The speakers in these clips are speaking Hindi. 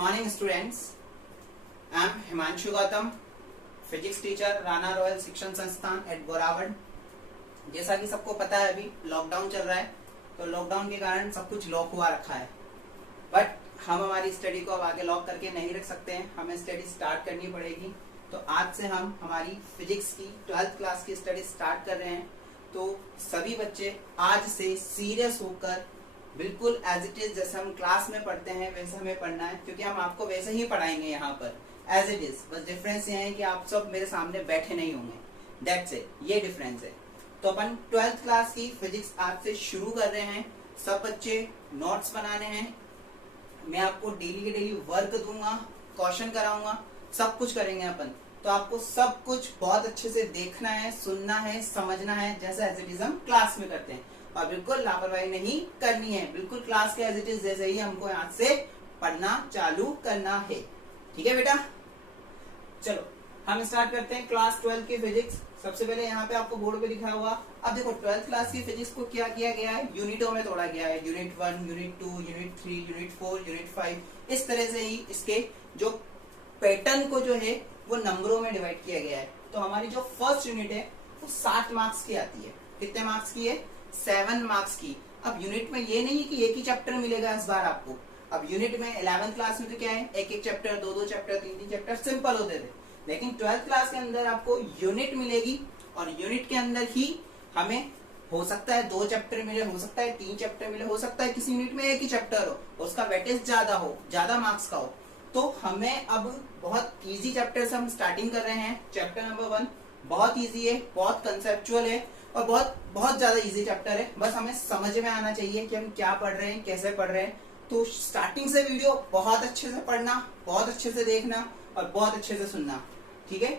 morning students. I am Himanshu Gautam, physics teacher Rana royal शिक्षण संस्थान एट बोरावड़। जैसा कि सबको पता है अभी लॉकडाउन चल रहा है, तो लॉकडाउन के कारण सब कुछ लॉक हुआ रखा है। बट हम हमारी स्टडी को अब आगे लॉक करके नहीं रख सकते हैं, हमें स्टडी स्टार्ट करनी पड़ेगी। तो आज से हम हमारी फिजिक्स की 12th क्लास की स्टडी स्टार्ट कर रहे हैं। तो सभी बच्चे आज से सीरियस होकर बिल्कुल एज इट इज जैसे हम क्लास में पढ़ते हैं वैसे हमें पढ़ना है, क्योंकि हम आपको वैसे ही पढ़ाएंगे यहाँ पर एज इट इज। बस डिफरेंस ये है कि आप सब मेरे सामने बैठे नहीं होंगे, दैट्स इट, ये डिफरेंस है। तो अपन 12th क्लास की फिजिक्स आज से शुरू कर रहे हैं। सब बच्चे नोट्स बनाने हैं, मैं आपको डेली के डेली वर्क दूंगा, क्वेश्चन कराऊंगा, सब कुछ करेंगे अपन। तो आपको सब कुछ बहुत अच्छे से देखना है, सुनना है, समझना है, जैसा एज इट इज हम क्लास में करते हैं। और बिल्कुल लापरवाही नहीं करनी है, बिल्कुल क्लास के एज इट इज जैसे ही हमको यहाँ से पढ़ना चालू करना है। ठीक है बेटा, चलो हम स्टार्ट करते हैं क्लास 12 की फिजिक्स। सबसे पहले यहाँ पे आपको बोर्ड पे लिखा हुआ, अब देखो 12th क्लास की फिजिक्स को क्या किया गया है, यूनिटों में तोड़ा गया है। Unit 1, unit 2, unit 3, unit 4, unit 5, इस तरह से ही इसके जो पैटर्न को जो है वो नंबरों में डिवाइड किया गया है। तो हमारी जो फर्स्ट यूनिट है वो 60 मार्क्स की आती है। कितने मार्क्स की है? 7 मार्क्स की। अब यूनिट में ये नहीं है कि एक ही चैप्टर मिलेगा इस बार आपको। अब यूनिट में 11th क्लास में तो क्या है, एक एक चैप्टर, दो चैप्टर, तीन चैप्टर सिंपल होते थे। लेकिन 12th क्लास के अंदर आपको यूनिट मिलेगी, और यूनिट के अंदर ही हमें हो सकता है 2 चैप्टर मिले, हो सकता है 3 चैप्टर मिले, हो सकता है किसी यूनिट में एक ही चैप्टर हो, उसका वेटेज ज्यादा हो, ज्यादा मार्क्स का हो। तो हमें अब बहुत इजी चैप्टर से हम स्टार्टिंग कर रहे हैं। चैप्टर नंबर 1 बहुत इजी है, बहुत कंसेप्चुअल है और बहुत ज्यादा इजी चैप्टर है। बस हमें समझ में आना चाहिए कि हम क्या पढ़ रहे हैं, कैसे पढ़ रहे हैं। तो स्टार्टिंग से वीडियो बहुत अच्छे से पढ़ना, बहुत अच्छे से देखना और बहुत अच्छे से सुनना। ठीक है,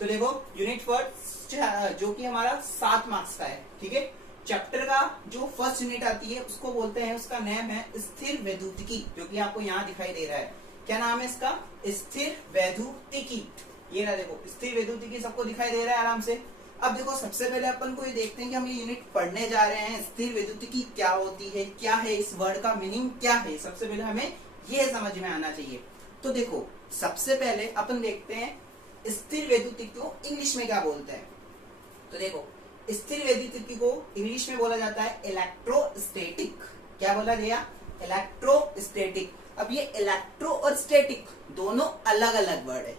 तो देखो यूनिट फर्स्ट जो कि हमारा 7 मार्क्स का है। ठीक है, चैप्टर का जो फर्स्ट यूनिट आती है उसको बोलते हैं, उसका नेम है स्थिर वैद्युतिकी, जो कि आपको यहाँ दिखाई दे रहा है। क्या नाम है इसका? स्थिर वैद्युतिकी। ये ना देखो, स्थिर वैद्युतिकी सबको दिखाई दे रहा है आराम से। अब देखो सबसे पहले अपन को ये देखते हैं कि हम ये यूनिट पढ़ने जा रहे हैं। स्थिर वैद्युतिकी क्या होती है, क्या है, इस वर्ड का मीनिंग क्या है, सबसे पहले हमें ये समझ में आना चाहिए। तो देखो सबसे पहले अपन देखते हैं स्थिर वैद्युतिकी को इंग्लिश में क्या बोलते हैं। तो देखो स्थिर वैद्युतिकी को इंग्लिश में बोला जाता है इलेक्ट्रोस्टैटिक। क्या बोला गया? इलेक्ट्रोस्टैटिक। अब ये इलेक्ट्रो और स्टैटिक दोनों अलग अलग वर्ड है,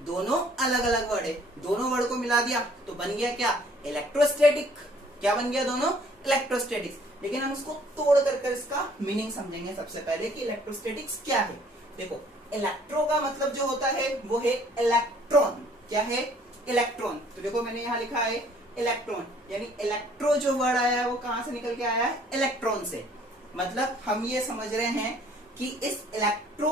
दोनों अलग अलग वर्ड है। दोनों वर्ड को मिला दिया तो बन गया क्या? इलेक्ट्रोस्टैटिक। क्या बन गया? दोनों इलेक्ट्रोस्टैटिक्स। लेकिन हम उसको तोड़ कर इसका मीनिंग समझेंगे सबसे पहले कि इलेक्ट्रोस्टैटिक्स क्या है। देखो इलेक्ट्रो का मतलब जो होता है वो है इलेक्ट्रॉन। क्या है? इलेक्ट्रॉन। तो देखो मैंने यहाँ लिखा है इलेक्ट्रॉन, यानी इलेक्ट्रो जो वर्ड आया है वो कहां से निकल के आया है? इलेक्ट्रॉन से। मतलब हम ये समझ रहे हैं कि इस इलेक्ट्रो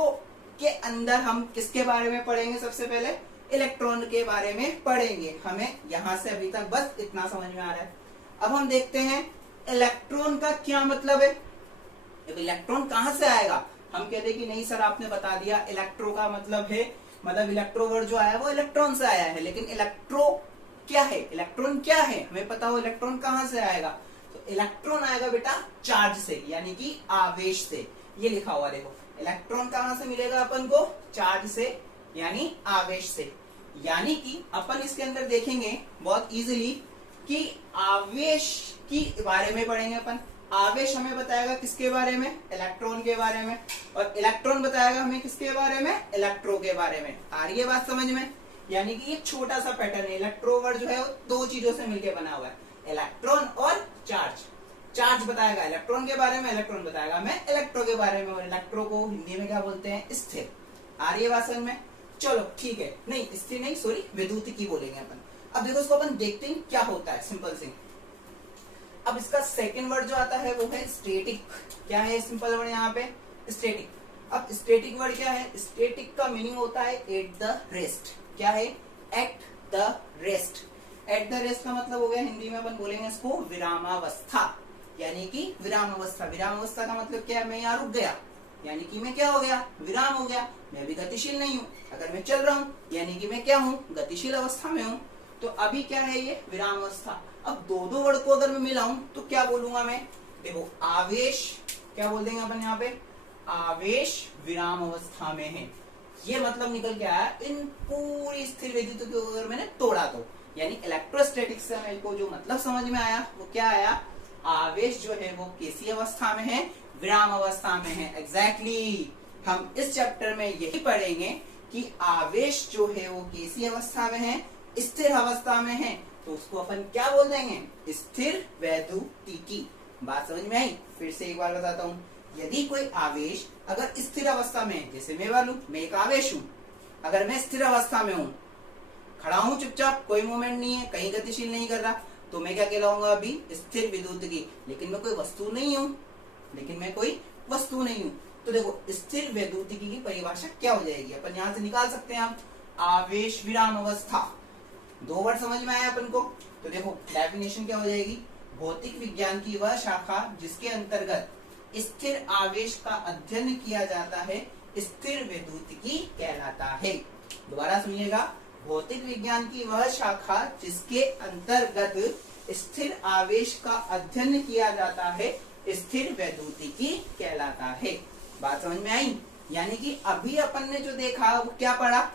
के अंदर हम किसके बारे में पढ़ेंगे? सबसे पहले इलेक्ट्रॉन के बारे में पढ़ेंगे। हमें यहां से अभी तक बस इतना समझ में आ रहा है। अब हम देखते हैं इलेक्ट्रॉन का क्या मतलब है। अब इलेक्ट्रॉन कहां से आएगा? हम कहते हैं कि नहीं सर आपने बता दिया, इलेक्ट्रो का मतलब है, मतलब इलेक्ट्रो वर्ड जो आया वो इलेक्ट्रॉन से आया है। लेकिन इलेक्ट्रो क्या है, इलेक्ट्रॉन क्या है, हमें पता हो इलेक्ट्रॉन कहां से आएगा। तो इलेक्ट्रॉन आएगा बेटा चार्ज से, यानी कि आवेश से। ये लिखा हुआ देखो, इलेक्ट्रॉन कहां से मिलेगा अपन को? चार्ज से, यानी आवेश से। यानी कि अपन इसके अंदर देखेंगे बहुत इजीली कि आवेश के बारे में पढ़ेंगे अपन। आवेश हमें बताएगा किसके बारे में? इलेक्ट्रॉन के बारे में। और इलेक्ट्रॉन बताएगा हमें किसके बारे में? इलेक्ट्रो के बारे में। आ रही है बात समझ में? यानी कि ये छोटा सा पैटर्न है। इलेक्ट्रो वर्ड जो है वो 2 चीजों से मिलकर बना हुआ है, इलेक्ट्रॉन और चार्ज। चार्ज बताएगा इलेक्ट्रॉन के बारे में, इलेक्ट्रॉन बताएगा हमें इलेक्ट्रो के बारे में। और इलेक्ट्रो को हिंदी में क्या बोलते हैं? स्थिर। आ रही है बात समझ में? चलो ठीक है, नहीं स्थिर नहीं, सॉरी वैद्युतिकी बोलेंगे अपन। अब देखो इसको अपन देखते हैं क्या होता है, सिंपल से। अब इसका सेकंड वर्ड जो आता है वो है स्टैटिक। क्या है सिंपल वर्ड यहाँ पे? स्टैटिक। अब स्टैटिक वर्ड क्या है? स्टैटिक का मीनिंग होता है एट द रेस्ट। क्या है? At the rest. At the rest का मतलब हो गया, हिंदी में अपन बोलेंगे इसको विरामावस्था, यानी कि विराम अवस्था। विराम अवस्था का मतलब क्या है? मैं यहाँ रुक गया, यानी कि मैं क्या हो गया? विराम हो गया। मैं भी गतिशील नहीं हूँ। अगर मैं चल रहा हूँ यानी कि मैं क्या हूँ? गतिशील अवस्था में हूँ। तो अभी क्या है ये? विराम अवस्था। अब दो वर्ड को अगर मैं मिलाऊं तो क्या बोलूंगा मैं? देखो आवेश, क्या बोल देंगे अपन यहाँ पे? आवेश विराम अवस्था में है। ये मतलब निकल के आया इन पूरी स्थिर विद्युत को अगर मैंने तोड़ा तो, यानी इलेक्ट्रोस्टैटिक्स से मेरे को जो मतलब समझ में आया वो क्या आया, आवेश जो है वो कैसी अवस्था में है, विराम अवस्था में है। एग्जैक्टली हम इस चैप्टर में यही पढ़ेंगे कि आवेश जो है वो कैसी अवस्था में है, स्थिर अवस्था में है, तो उसको अपन क्या बोल देंगे, स्थिर वैद्युतिकी। बात समझ में आई? फिर से एक बार बताता हूँ, यदि कोई आवेश अगर स्थिर अवस्था में है, जैसे मैं वालू मैं एक आवेश हूँ, अगर मैं स्थिर अवस्था में हूँ, खड़ा हूँ चुपचाप, कोई मूवमेंट नहीं है, कहीं गतिशील नहीं कर रहा, तो मैं क्या कहलाऊंगा, अभी स्थिर विद्युतिकी। लेकिन मैं कोई वस्तु नहीं हूँ, तो देखो स्थिर वैद्युतिकी की परिभाषा क्या हो जाएगी, अपन यहाँ से निकाल सकते हैं आप, आवेश विराम अवस्था। दो वर्ड समझ में आया अपन को? तो देखो डेफिनेशन क्या हो जाएगी, भौतिक विज्ञान की वह शाखा जिसके अंतर्गत स्थिर आवेश का अध्ययन किया जाता है स्थिर वैद्युतिकी कहलाता है। दोबारा सुनिएगा, भौतिक विज्ञान की वह शाखा जिसके अंतर्गत स्थिर आवेश का अध्ययन किया जाता है स्थिर वैद्युतिकी कहलाता है। बात समझ में आई? यानी कि अभी अपन ने जो देखा वो क्या पढ़ा,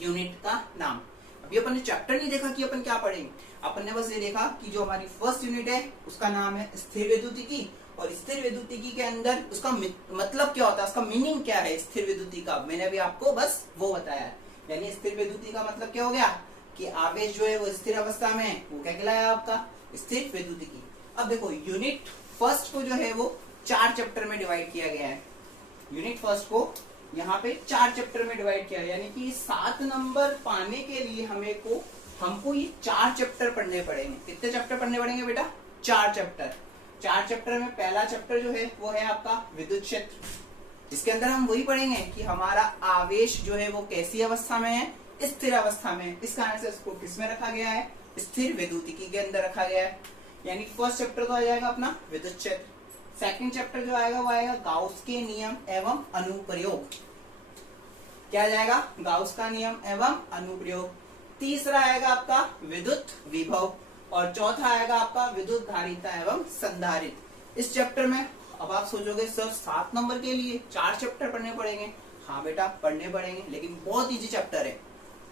यूनिट का नाम। अभी अपन ने चैप्टर नहीं देखा कि अपन क्या पढ़ेंगे, अपन ने बस ये देखा कि जो हमारी फर्स्ट यूनिट है उसका नाम है स्थिर वैद्युतिकी, और स्थिर वैद्युतिकी के अंदर उसका मतलब क्या होता है, उसका मीनिंग क्या है स्थिर वैद्युतिकी का, मैंने अभी आपको बस वो बताया है। यानी स्थिर वैद्युतिकी का मतलब क्या हो गया कि आवेश जो है वो स्थिर अवस्था में है, वो क्या कहलाया आपका, स्थिर वैद्युतिकी। अब देखो यूनिट फर्स्ट को जो है वो 4 चैप्टर में डिवाइड किया गया है। यूनिट फर्स्ट को यहाँ पे 4 चैप्टर में डिवाइड किया है, यानी कि 7 नंबर पाने के लिए हमको ये 4 चैप्टर पढ़ने पड़ेंगे। कितने चैप्टर पढ़ने पड़ेंगे बेटा? 4 चैप्टर। 4 चैप्टर में पहला चैप्टर जो है वो है आपका विद्युत क्षेत्र। इसके अंदर हम वही पढ़ेंगे कि हमारा आवेश जो है वो कैसी अवस्था में है, स्थिर अवस्था में। इस कारण से इसको किस में रखा गया है, स्थिर वैद्युतिकी के अंदर रखा गया है। यानी फर्स्ट चैप्टर तो आ जाएगा अपना विद्युत क्षेत्र। सेकंड चैप्टर जो आएगा वो आएगा गाउस के नियम एवं अनुप्रयोग। क्या आ जाएगा, गाउस का नियम एवं अनुप्रयोग। तीसरा आएगा आपका विद्युत विभव, और चौथा आएगा आपका विद्युत धारिता एवं संधारित्र। इस चैप्टर में अब आप सोचोगे सर 7 नंबर के लिए 4 चैप्टर पढ़ने पड़ेंगे। हाँ बेटा पढ़ने पड़ेंगे, लेकिन बहुत इजी चैप्टर है,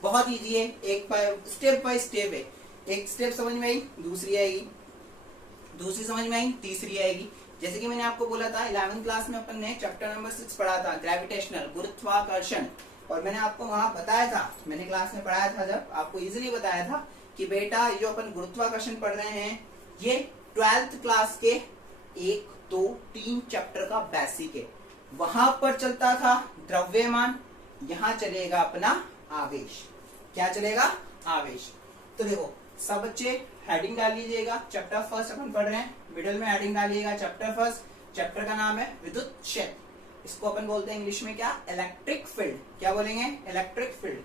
बहुत इजी है, एक स्टेप बाय स्टेप है। एक स्टेप समझ में आई, दूसरी आएगी, दूसरी समझ में आई, तीसरी आएगी। जैसे कि मैंने आपको बोला था 11th क्लास में अपन ने चैप्टर नंबर 6 पढ़ा था, ग्रेविटेशनल, गुरुत्वाकर्षण, और मैंने आपको वहां बताया था, मैंने क्लास में पढ़ाया था, जब आपको इजीली बताया था कि बेटा जो अपन गुरुत्वाकर्षण पढ़ रहे हैं ये 12th क्लास के 1, 2, 3 चैप्टर का बेसिक है। वहां पर चलता था द्रव्यमान, यहाँ चलेगा अपना आवेश। क्या चलेगा, आवेश। तो देखो सब बच्चे हेडिंग डाल लीजिएगा, चैप्टर फर्स्ट अपन पढ़ रहे हैं, मिडिल में हेडिंग डालिएगा चैप्टर फर्स्ट। चैप्टर का नाम है विद्युत क्षेत्र, इसको अपन बोलते हैं इंग्लिश में क्या, इलेक्ट्रिक फील्ड। क्या बोलेंगे, इलेक्ट्रिक फील्ड।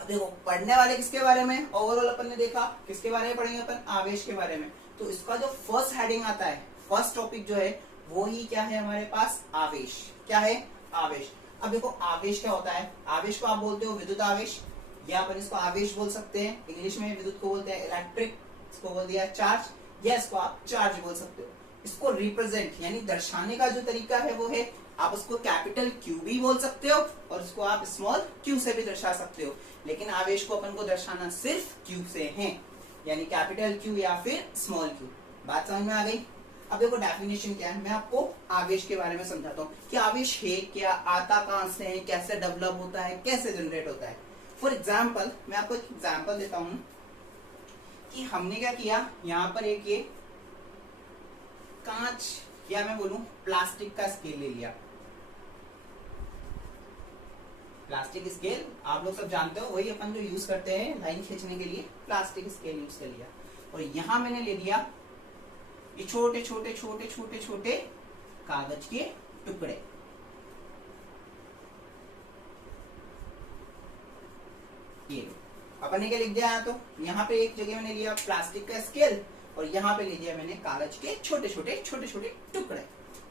अब देखो पढ़ने वाले किसके बारे में, ओवरऑल अपन ने देखा किसके बारे में पढ़ेंगे अपन, आवेश के बारे में। तो इसका जो फर्स्ट हेडिंग आता है, फर्स्ट टॉपिक जो है वो ही क्या है हमारे पास, आवेश। क्या है, आवेश। अब देखो आवेश क्या होता है, आवेश को आप बोलते हो विद्युत आवेश, या अपन इसको आवेश बोल सकते हैं, इंग्लिश में विद्युत को बोलते हैं इलेक्ट्रिक, इसको बोल दिया चार्ज, या इसको आप चार्ज बोल सकते हो। इसको रिप्रेजेंट यानी दर्शाने का जो तरीका है वो है, आप उसको कैपिटल Q भी बोल सकते हो और उसको आप स्मॉल q से भी दर्शा सकते हो, लेकिन आवेश को अपन को दर्शाना सिर्फ Q से है, यानी कैपिटल Q या फिर स्मॉल q। बात समझ में आ गई? अब देखो डेफिनेशन क्या है, मैं आपको आवेश के बारे में समझाता हूँ कि आवेश है क्या, आता कहां से है, कैसे डेवलप होता है, कैसे जनरेट होता है। फॉर एग्जाम्पल मैं आपको एक एग्जाम्पल देता हूँ कि हमने क्या किया, यहाँ पर एक ये कांच या मैं बोलूं प्लास्टिक का स्केल ले लिया। प्लास्टिक स्केल आप लोग सब जानते हो, वही अपन जो यूज करते हैं लाइन खींचने के लिए, प्लास्टिक स्केल यूज कर लिया। और यहां मैंने ले लिया ये छोटे छोटे छोटे छोटे छोटे कागज के टुकड़े। ये अपन ने क्या लिख दिया, तो यहाँ पे एक जगह मैंने लिया प्लास्टिक का स्केल और यहाँ पे ले लिया मैंने कागज के छोटे छोटे छोटे छोटे टुकड़े।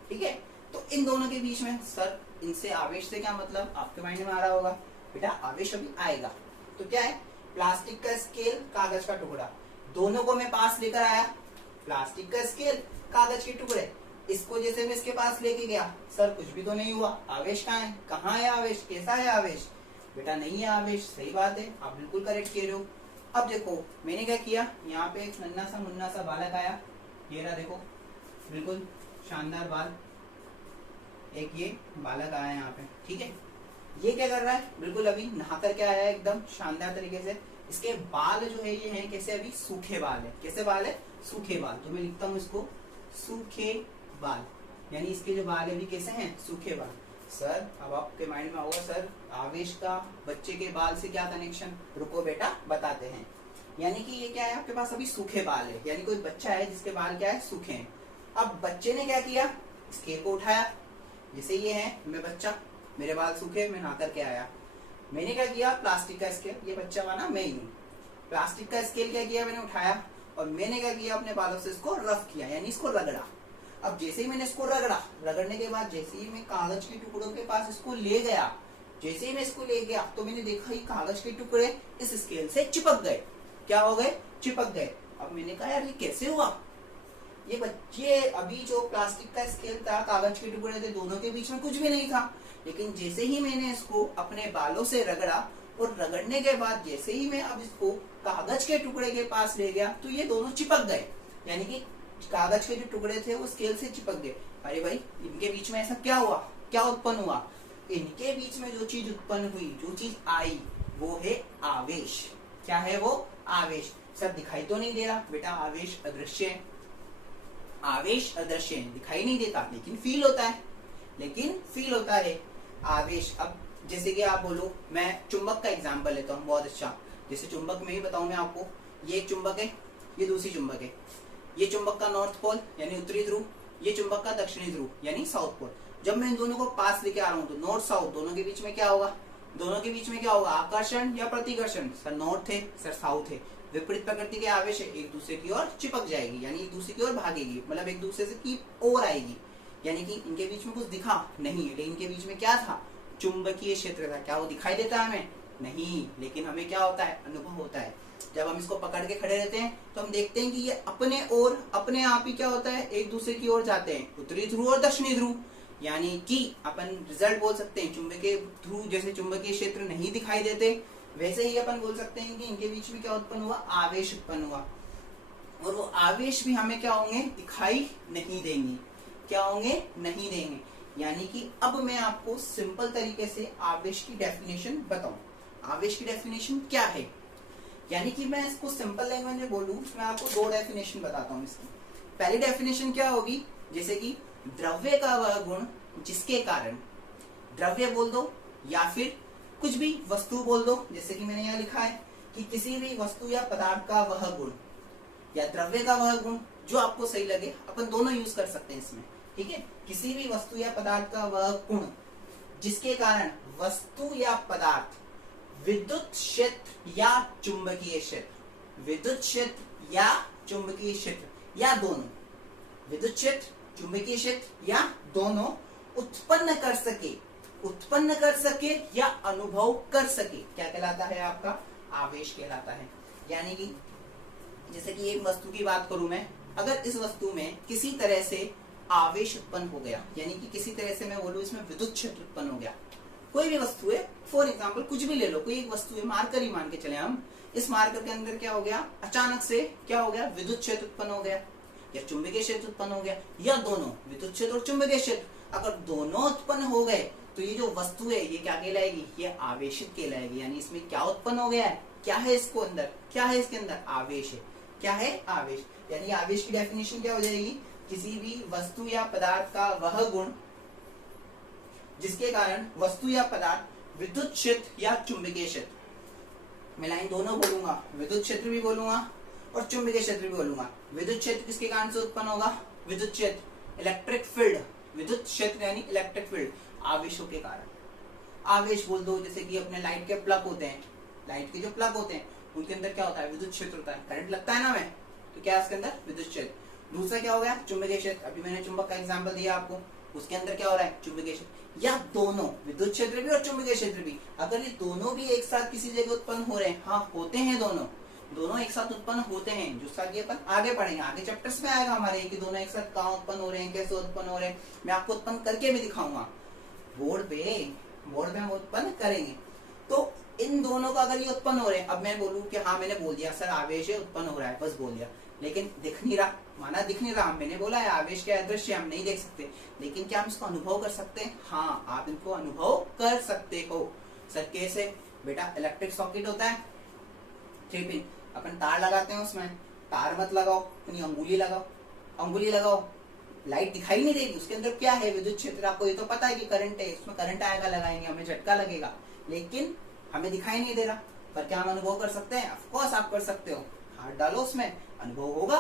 ठीक है, तो इन दोनों के बीच में सर इनसे आवेश से क्या मतलब, आपके माइंड में आ रहा होगा बेटा, आवेश अभी आएगा। तो क्या है, प्लास्टिक का स्केल, कागज का टुकड़ा, दोनों को मैं पास लेकर आया, प्लास्टिक का स्केल, कागज के टुकड़े, इसको जैसे मैं इसके पास लेके गया, सर कुछ भी तो नहीं हुआ, आवेश कहाँ है आवेश, कैसा है आवेश, बेटा नहीं है आवेश, सही बात है, आप बिल्कुल करेक्ट कह रहे हो। अब देखो मैंने क्या किया, यहाँ पे एक नन्ना सा मुन्ना सा बालक आया, ये रहा देखो, बिल्कुल शानदार बाल, एक ये बालक आया यहाँ पे, ठीक है। ये क्या कर रहा है, बिल्कुल अभी नहा करके आया है एकदम शानदार तरीके से। इसके बाल जो है ये हैं कैसे, अभी सूखे बाल है, कैसे बाल है, सूखे बाल। तो मैं लिखता हूँ इसको सूखे बाल, यानी इसके जो बाल है भी कैसे हैं, सूखे बाल। सर अब आपके माइंड में होगा सर आवेश का बच्चे के बाल से क्या कनेक्शन, रुको बेटा बताते हैं। यानी कि ये क्या है, आपके पास अभी सूखे बाल है, यानी कोई बच्चा है जिसके बाल क्या है, सूखे हैं। अब बच्चे ने क्या किया, स्केल को उठाया, जैसे ये है मैं बच्चा, मेरे बाल सूखे, मैं नहा करके आया, मैंने क्या किया, प्लास्टिक का स्केल, ये बच्चा वाला मैं ही हूँ, प्लास्टिक का स्केल क्या किया मैंने उठाया, और मैंने क्या किया, अपने बालों से इसको रफ किया, यानी इसको रगड़ा। अब जैसे ही मैंने इसको रगड़ा, रगड़ने के बाद जैसे ही मैं कागज के टुकड़ों के पास इसको ले गया, जैसे ही मैं इसको ले गया तो मैंने देखा ये कागज के टुकड़े इस स्केल से चिपक गए, क्या हो गए, चिपक गए। अब मैंने कहा यार ये कैसे हुआ, ये बच्चे अभी जो प्लास्टिक का स्केल था, कागज के टुकड़े थे, दोनों के बीच में कुछ भी नहीं था, लेकिन जैसे ही मैंने इसको अपने बालों से रगड़ा, और रगड़ने के बाद जैसे ही मैं अब इसको कागज के टुकड़े के पास ले गया तो ये दोनों चिपक गए, यानी कि कागज के जो टुकड़े थे वो स्केल से चिपक गए। अरे भाई इनके बीच में ऐसा क्या हुआ, क्या उत्पन्न हुआ, इनके बीच में जो चीज उत्पन्न हुई, जो चीज आई, वो है आवेश। क्या है वो, आवेश। सर दिखाई तो नहीं दे रहा, बेटा आवेश अदृश्य है, आवेश अदृश्य है, दिखाई नहीं देता लेकिन फील होता है, लेकिन फील होता है आवेश। अब जैसे कि आप बोलो, मैं चुंबक का एग्जांपल लेता हूँ, बहुत अच्छा, जैसे चुंबक में ही बताऊं मैं आपको, ये एक चुंबक है, ये दूसरी चुंबक है, ये चुंबक का नॉर्थ पोल यानी उत्तरी ध्रुव, ये चुंबक का दक्षिणी ध्रुव यानी साउथ पोल। जब मैं इन दोनों को पास लेके आ रहा हूँ तो नॉर्थ साउथ दोनों के बीच में क्या होगा, दोनों के बीच में क्या होगा, आकर्षण या प्रतिकर्षण। सर नॉर्थ है, सर साउथ है, विपरीत प्रकृति के आवेश है, एक दूसरे की ओर चिपक जाएगी, यानी एक दूसरे की ओर भागेगी, मतलब एक दूसरे से की ओर आएगी, यानी कि इनके बीच में कुछ दिखा नहीं है, लेकिन इनके बीच में क्या था, चुंबकीय क्षेत्र था। क्या वो दिखाई देता है हमें, नहीं, लेकिन हमें क्या होता है, अनुभव होता है। जब हम इसको पकड़ के खड़े रहते हैं तो हम देखते हैं कि ये अपने ओर अपने आप ही क्या होता है, एक दूसरे की ओर जाते हैं, उत्तरी ध्रुव और दक्षिणी ध्रुव, यानी कि अपन रिजल्ट बोल सकते हैं, चुंबकीय ध्रुव जैसे चुंबकीय क्षेत्र नहीं दिखाई देते, वैसे ही अपन बोल सकते हैं कि इनके बीच में क्या उत्पन्न हुआ, आवेश उत्पन्न हुआ, और वो आवेश भी हमें क्या होंगे, दिखाई नहीं देंगे, क्या होंगे, नहीं देंगे। यानी कि अब मैं आपको सिंपल तरीके से आवेश की डेफिनेशन बताऊं। आवेश की डेफिनेशन क्या है, यानी कि मैं इसको सिंपल लैंग्वेज में बोलूं, मैं आपको दो डेफिनेशन बताता हूं इसकी। पहली डेफिनेशन क्या होगी, जैसे कि द्रव्य का वह गुण जिसके कारण, द्रव्य बोल दो या फिर कुछ भी वस्तु बोल दो, जैसे कि मैंने यहाँ लिखा है कि किसी भी वस्तु या पदार्थ का वह गुण या द्रव्य का वह गुण, जो आपको सही लगे, अपन दोनों यूज कर सकते हैं इसमें, ठीक है। किसी भी वस्तु या पदार्थ का वह गुण जिसके कारण वस्तु या पदार्थ विद्युत क्षेत्र या चुंबकीय क्षेत्र, विद्युत क्षेत्र या चुंबकीय क्षेत्र या दोनों, विद्युत क्षेत्र चुंबकीय क्षेत्र या दोनों उत्पन्न कर सके, उत्पन्न कर सके या अनुभव कर सके, क्या कहलाता है, आपका आवेश कहलाता है। यानी कि जैसे कि एक वस्तु की बात करूं मैं, अगर इस वस्तु में किसी तरह से आवेश उत्पन्न हो गया, यानी कि किसी तरह से मैं बोलूं इसमें विद्युत क्षेत्र उत्पन्न हो गया, कोई भी वस्तु है, फॉर एग्जाम्पल कुछ भी ले लो, कोई एक वस्तु है, मार्कर ही मान के चले हम, इस मार्कर के अंदर क्या हो गया, अचानक से क्या हो गया, विद्युत क्षेत्र उत्पन्न हो गया या चुंबकीय क्षेत्र उत्पन्न हो गया, या दोनों, विद्युत क्षेत्र और चुंबकीय क्षेत्र अगर दोनों उत्पन्न हो गए तो ये जो वस्तु है ये क्या कहलाएगी, ये आवेशित कहलाएगी। यानी इसमें क्या उत्पन्न हो गया है, क्या है इसको अंदर, क्या है इसके अंदर, आवेश है, क्या है, आवेश। यानी आवेश की डेफिनेशन क्या हो जाएगी, किसी भी वस्तु या पदार्थ का वह गुण जिसके कारण वस्तु या पदार्थ विद्युत क्षेत्र या चुंबकीय क्षेत्र, मैं लाइन दोनों बोलूंगा, विद्युत क्षेत्र भी बोलूंगा और चुंबकीय क्षेत्र भी बोलूंगा। विद्युत क्षेत्र किसके कारण से उत्पन्न होगा, विद्युत क्षेत्र इलेक्ट्रिक फील्ड, विद्युत क्षेत्र यानी इलेक्ट्रिक फील्ड, आवेशों के कारण। आवेश बोल दो, जैसे कि अपने लाइट के प्लग होते हैं, लाइट के जो प्लग होते हैं उनके अंदर क्या होता है, विद्युत क्षेत्र होता है, करंट लगता है ना हमें, तो क्या है उसके अंदर, विद्युत क्षेत्र। दूसरा क्या हो गया, चुंबकीय क्षेत्र, अभी मैंने चुंबक का एग्जांपल दिया आपको, उसके अंदर क्या हो रहा है, चुंबकीय क्षेत्र, या दोनों, विद्युत क्षेत्र भी और चुंबकीय क्षेत्र भी, अगर ये दोनों भी एक साथ किसी जगह उत्पन्न हो रहे हैं, हाँ होते हैं दोनों, दोनों एक साथ उत्पन्न होते हैं, जिसका कि अपन आगे पढ़ेंगे, आगे चैप्टर्स में आएगा हमारे कि दोनों एक साथ कहाँ उत्पन्न हो रहे हैं, कैसे उत्पन्न हो रहे हैं, मैं आपको उत्पन्न करके भी दिखाऊंगा बोर्ड पे हम उत्पन्न करेंगे। तो इन दोनों का अगर ये उत्पन्न हो रहे हैं, अब मैं बोलूं कि हाँ मैंने बोल दिया सर आवेश उत्पन्न हो रहा है, बस बोल दिया, लेकिन दिख नहीं रहा, माना दिख नहीं रहा, मैंने बोला है आवेश के अदृश्य हम नहीं देख सकते, लेकिन क्या हम इसको अनुभव कर सकते हैं? हाँ, आप इनको अनुभव कर सकते हो। सर कैसे? बेटा इलेक्ट्रिक सॉकेट होता है 3 पिन, अपन तार लगाते हैं, उसमें तार मत लगाओ, अपनी अंगुली लगाओ, लाइट दिखाई नहीं देगी, उसके अंदर क्या है? विद्युत क्षेत्र। आपको ये तो पता है कि करंट है, इसमें करंट आएगा, लगाएंगे हमें झटका लगेगा, लेकिन हमें दिखाई नहीं दे रहा, पर क्या हम अनुभव कर सकते हैं? ऑफ कोर्स आप कर सकते हो, हाथ डालो उसमें, अनुभव होगा,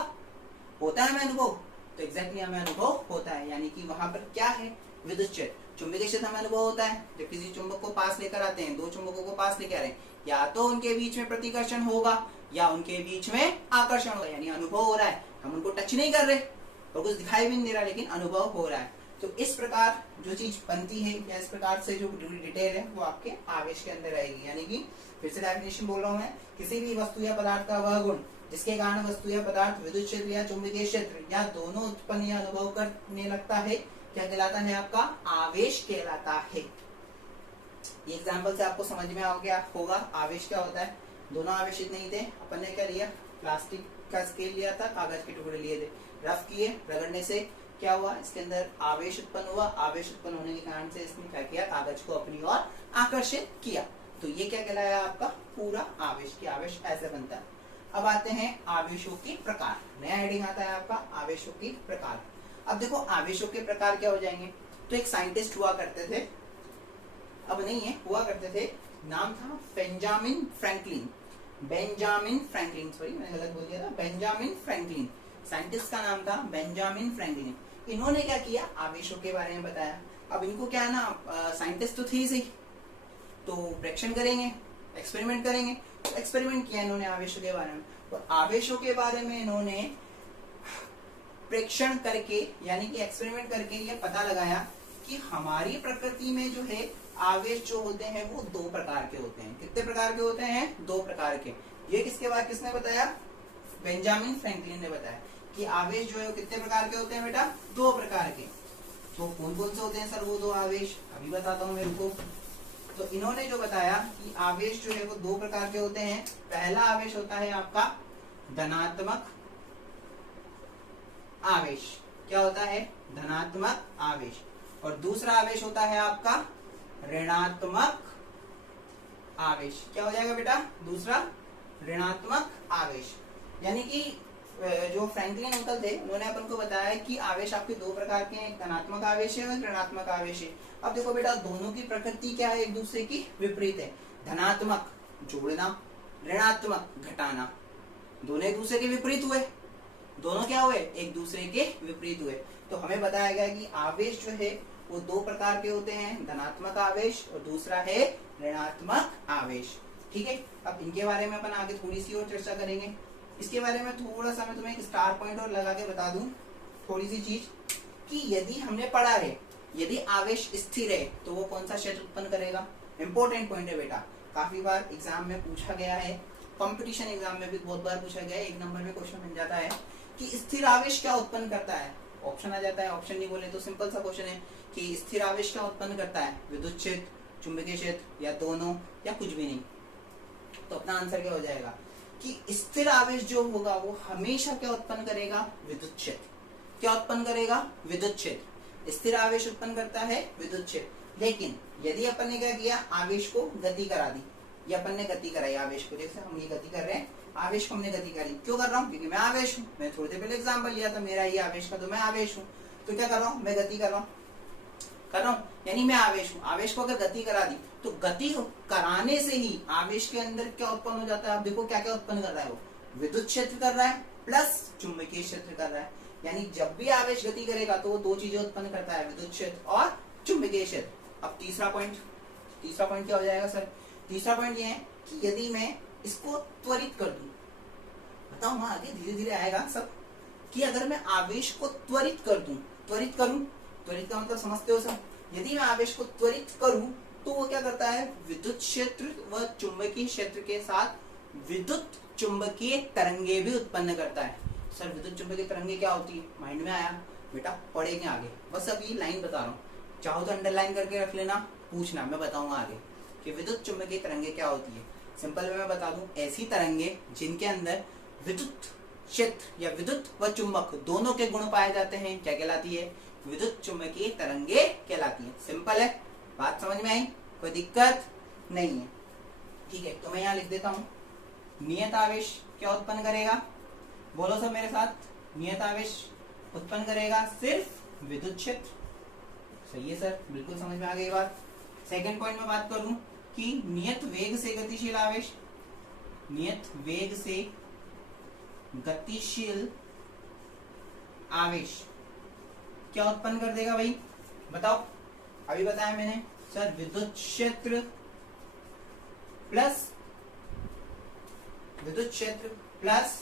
होता है हमें अनुभव, तो एग्जैक्टली हमें अनुभव होता है, यानी कि वहां पर क्या है? विद्युत क्षेत्र। चुंबकीय क्षेत्र हमें अनुभव होता है जब किसी चुंबक को पास लेकर आते हैं, दो चुंबकों को पास लेकर आ रहे हैं, या तो उनके बीच में प्रतिकर्षण होगा या उनके बीच में आकर्षण होगा, यानी अनुभव हो रहा है, हम उनको टच नहीं कर रहे और कुछ दिखाई भी नहीं दे रहा, लेकिन अनुभव हो रहा है। तो इस प्रकार जो चीज बनती है या इस प्रकार से जो डिटेल है वो आपके आवेश के अंदर आएगी, यानी कि फिर से डेफिनेशन बोल रहा हूं मैं, किसी भी वस्तु या पदार्थ का वह गुण जिसके कारण वस्तु या पदार्थ विद्युत क्षेत्र या चुंबकीय क्षेत्र या दोनों उत्पन्न या अनुभव करने लगता है, क्या कहलाता है? आपका आवेश कहलाता है। ये एग्जाम्पल से आपको समझ में आ गया होगा आवेश क्या होता है। दोनों आवेशित नहीं थे, अपन ने क्या लिया? प्लास्टिक का स्केल लिया था, कागज के टुकड़े लिए थे, रफ किए, रगड़ने से क्या हुआ? इसके अंदर आवेश उत्पन्न हुआ, आवेश उत्पन्न होने के कारण से इसने क्या किया? कागज को अपनी ओर आकर्षित किया, तो ये क्या कहलाया? आपका पूरा आवेश। की आवेश ऐसे बनता है। अब आते हैं आवेशों के प्रकार, नया हेडिंग आता है आपका आवेशों के प्रकार। अब देखो आवेशों के प्रकार क्या हो जाएंगे। तो एक साइंटिस्ट हुआ करते थे, अब नहीं है, हुआ करते थे, नाम था बेंजामिन फ्रैंकलिन, सॉरी मैंने गलत बोल दिया था, बेंजामिन फ्रैंकलिन, साइंटिस्ट का नाम था बेंजामिन फ्रैंकलिन। इन्होंने क्या किया? आवेशों के बारे में बताया। अब इनको क्या है ना, साइंटिस्ट तो थी सही, तो प्रेक्षण करेंगे, एक्सपेरिमेंट करेंगे, तो एक्सपेरिमेंट किया इन्होंने आवेशों के बारे में, और आवेशों के बारे में इन्होंने प्रेक्षण करके यानी कि एक्सपेरिमेंट करके ये पता लगाया कि हमारी प्रकृति में जो है आवेश जो होते हैं वो 2 प्रकार के होते हैं। कितने प्रकार के होते हैं? 2 प्रकार के। ये किसके बाद किसने बताया? बेंजामिन फ्रैंकलिन ने बताया कि आवेश जो है वो कितने प्रकार के होते हैं बेटा? 2 प्रकार के। तो कौन कौन से होते हैं सर वो 2 आवेश? अभी बताता हूँ मेरे को। तो इन्होंने जो बताया कि आवेश जो है वो 2 प्रकार के होते हैं। पहला आवेश होता है आपका धनात्मक आवेश। क्या होता है? धनात्मक आवेश। और दूसरा आवेश होता है आपका ऋणात्मक आवेश। क्या हो जाएगा बेटा? दूसरा ऋणात्मक आवेश। यानी कि जो फ्रैंकलिन अंकल थे उन्होंने अपन को बताया कि आवेश आपके 2 प्रकार के हैं, एक धनात्मक आवेश है और ऋणात्मक आवेश है। अब देखो बेटा दोनों की प्रकृति क्या है? एक दूसरे की विपरीत है। धनात्मक जोड़ना, ऋणात्मक घटाना, दोनों एक दूसरे के विपरीत हुए। दोनों क्या हुए? एक दूसरे के विपरीत हुए। तो हमें बताया गया कि आवेश जो है वो 2 प्रकार के होते हैं, धनात्मक आवेश और दूसरा है ऋणात्मक आवेश। ठीक है, अब इनके बारे में अपन आगे थोड़ी सी और चर्चा करेंगे। इसके बारे में थोड़ा सा मैं तुम्हें एक स्टार पॉइंट और लगा के बता दूं थोड़ी सी चीज, कि यदि हमने पढ़ा है यदि आवेश स्थिर है तो वो कौन सा क्षेत्र उत्पन्न करेगा। इंपॉर्टेंट पॉइंट है बेटा, काफी बार एग्जाम में पूछा गया है, कंपटीशन एग्जाम में भी बहुत बार पूछा गया है, 1 नंबर में क्वेश्चन बन जाता है कि स्थिर आवेश क्या उत्पन्न करता है। ऑप्शन आ जाता है, ऑप्शन नहीं बोले तो सिंपल सा क्वेश्चन है कि स्थिर आवेश क्या उत्पन्न करता है? विद्युत क्षेत्र, चुंबकीय क्षेत्र, या दोनों, या कुछ भी नहीं। तो अपना आंसर क्या हो जाएगा कि स्थिर आवेश जो होगा वो हमेशा क्या उत्पन्न करेगा? विद्युत क्षेत्र। क्या उत्पन्न करेगा? विद्युत क्षेत्र। स्थिर आवेश उत्पन्न करता है विद्युत क्षेत्र। लेकिन यदि अपन ने क्या किया? आवेश को गति करा दी, ये अपन ने गति कराई आवेश को, जैसे हम ये गति कर रहे हैं, आवेश को हमने गति करी। क्यों कर रहा हूँ? क्योंकि मैं आवेश हूँ। मैं थोड़ी देर पहले एग्जाम्पल लिया था मेरा ये आवेश का, तो मैं आवेश हूँ। तो क्या कर रहा हूँ? मैं गति कर रहा हूँ, यानी मैं आवेश हूँ। आवेश को अगर गति करा दी तो गति कराने से ही आवेश के अंदर क्या उत्पन्न हो जाता है? आप देखो क्या क्या उत्पन्न कर रहा है वो? विद्युत क्षेत्र कर रहा है प्लस चुंबकीय क्षेत्र कर रहा है। यानी जब भी आवेश गति करेगा तो वो 2 चीजें उत्पन्न करता है, विद्युत क्षेत्र और चुंबकीय क्षेत्र। अब तीसरा पॉइंट क्या हो जाएगा सर? तीसरा पॉइंट ये है कि यदि मैं इसको त्वरित कर दूं, बताओ वहां आगे धीरे धीरे आएगा सब, कि अगर मैं आवेश को त्वरित कर दूं, त्वरित का मतलब समझते हो सर? यदि मैं आवेश को त्वरित करूं तो वो क्या करता है? विद्युत क्षेत्र व चुंबकीय क्षेत्र के साथ विद्युत चुंबकीय तरंगे भी उत्पन्न करता है। सर विद्युत चुंबकीय तरंगे क्या होती है, माइंड में आया बेटा, पढ़ेंगे आगे, बस अभी लाइन बता रहा हूँ, चाहो तो अंडरलाइन करके रख लेना, पूछना, मैं बताऊंगा आगे कि विद्युत चुंबकीय तरंगे क्या होती है। सिंपल वे में बता दूं, ऐसी तरंगे जिनके अंदर विद्युत क्षेत्र या विद्युत व चुंबक दोनों के गुण पाए जाते हैं, क्या कहलाती है, विद्युत चुंबकीय तरंगे कहलाती है। सिंपल है, बात समझ में आई, कोई दिक्कत नहीं है। ठीक है, तो मैं यहाँ लिख देता हूँ, नियत आवेश क्या उत्पन्न करेगा, बोलो सब मेरे साथ, नियत आवेश उत्पन्न करेगा सिर्फ विद्युत क्षेत्र। सही है सर, बिल्कुल समझ में आ गई बात। सेकंड पॉइंट में बात करूं कि नियत वेग से गतिशील आवेश, नियत वेग से गतिशील आवेश क्या उत्पन्न कर देगा भाई, बताओ। अभी बताया मैंने सर, विद्युत क्षेत्र प्लस